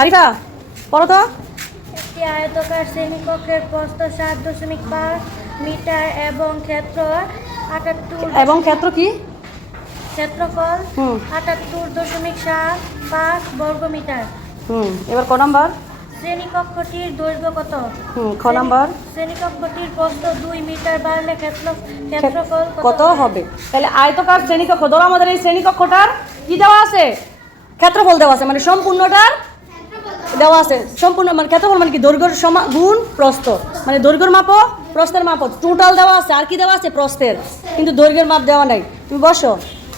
আরিফা পড়ো তো। একটি আয়তাকার শ্রেণীকক্ষের প্রস্থ 7.5 মিটার এবং ক্ষেত্র কি? ক্ষেত্রফল 78.75 বর্গ মিটার। এবার ক নাম্বার? শ্রেণীকক্ষটির দৈর্ঘ্য কত? খ নাম্বার? শ্রেণীকক্ষটির প্রস্থ 2 মিটার বাড়লে ক্ষেত্রফল কত হবে? তাহলে আয়তকার শ্রেণীকক্ষ, ধরো আমাদের এই শ্রেণীকক্ষটার কি দেওয়া আছে? ক্ষেত্রফল দেওয়া আছে, মানে সম্পূর্ণটার দেওয়া আছে। সম্পূর্ণ মানে ক্ষেত্রফল মানে কি? দৈর্ঘ্যের গুণ প্রস্থ, মানে দৈর্ঘ্যের মাপও প্রস্থের মাপও টোটাল দেওয়া আছে। আর কি দেওয়া আছে? প্রস্থের, কিন্তু দৈর্ঘ্যের মাপ দেওয়া নাই। তুমি বসো।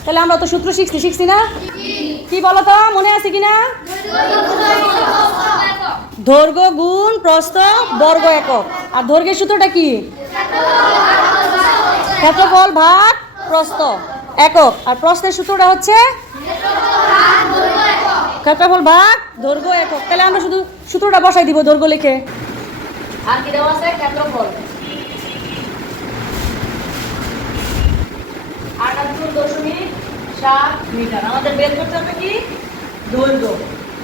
তাহলে আমরা তো সূত্র শিখছি না? কি বলো তো, মনে আছে কিনা? দৈর্ঘ্য গুণ প্রস্থ বর্গ একক। আর দৈর্ঘ্যের সূত্রটা কি? ক্ষেত্রফল ভাগ প্রস্থ একক। আর প্রস্থের সূত্রটা হচ্ছে ক্ষেত্রফল ভাগ দৈর্ঘ্য একক। তাহলে আমরা শুধু সূত্রটা বসাই দিব দৈর্ঘ্য লিখে। আর কি দেওয়া আছে? ক্ষেত্রফল 78.7 মিটার। আমাদের বের করতে হবে কি? দৈর্ঘ্য।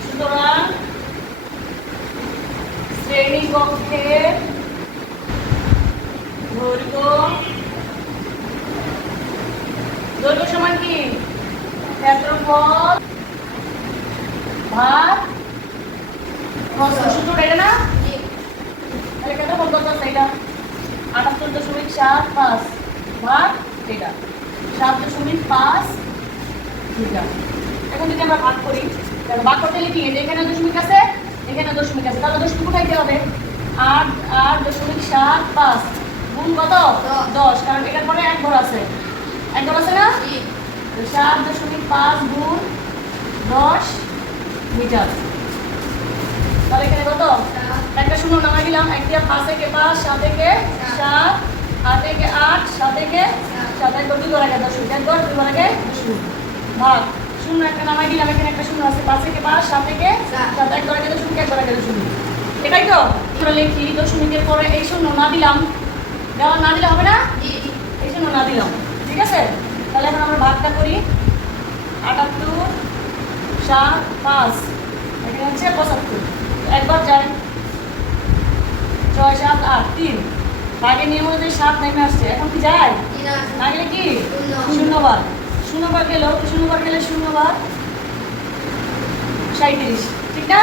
সুতরাং শ্রেণীকক্ষের দৈর্ঘ্য সমান কি? ক্ষেত্রফল ভাগ প্রস্থ। সূত্রটা এটা না? তাহলে ক্ষেত্রফল কত আছে? এটা 78.75 ভাগ এটা 7.5 মিটার। এখন যদি আমরা ভাগ করি, তাহলে ভাগ করতে লিখি এখানে দশমিক আছে, এখানে দশমিক আছে, তাহলে দশমিক কোথায় দিতে হবে? 8.75 গুণ কত? 10, কারণ এটার পরে এক ঘর আছে, এক ঘর আছে না? 7.5 গুণ 10 মিটার। তাহলে এখানে কত? একটা শূন্য নামাই দিলাম, 1 দিয়ে 5 থেকে 5, 7 থেকে 7, 8 থেকে 8, 7 থেকে 7, একবার 2 ঘর আগে 10, একবার 2 ঘর আগে 10 ভাগ শূন্য একটা নামাই দিলাম, এখানে একটা শূন্য আছে, 5 থেকে 5, 7 থেকে 7, একবার আগে 10, একবার আগে 10। এটাই তো আমরা লিখি। দশমিকের পরে এই শূন্য না দিলাম, দেওয়া না দিলে হবে না? এই শূন্য না দিলাম, ঠিক আছে? তাহলে এখন আমরা ভাগটা করি। 78.75 এখানে হচ্ছে 75, একবার যায় 6, 7, 8, 3 ভাগের নিয়ম অনুযায়ী 7 নেমে আসছে। এখন কি যায় না? গেলে কি শূন্যবার, শূন্যবার গেল, শূন্যবার গেলে শূন্যবার 37, ঠিক না?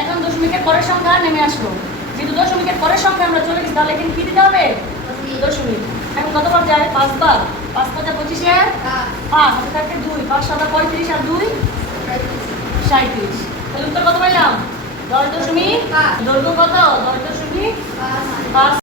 এখন দশমিকের পরের সংখ্যা নেমে আসলো। যেহেতু দশমিকের পরের সংখ্যা আমরা চলে গেছি, তাহলে এখানে কি দিতে হবে? দশমিক। এখন কতবার যায়? 5 বার। 5 5 25 এর 5 হাতে থাকে 2, 5 7 35 আর 2 37। তাহলে উত্তর কত পাইলাম? 10.5। দৈর্ঘ্য কত? 10.5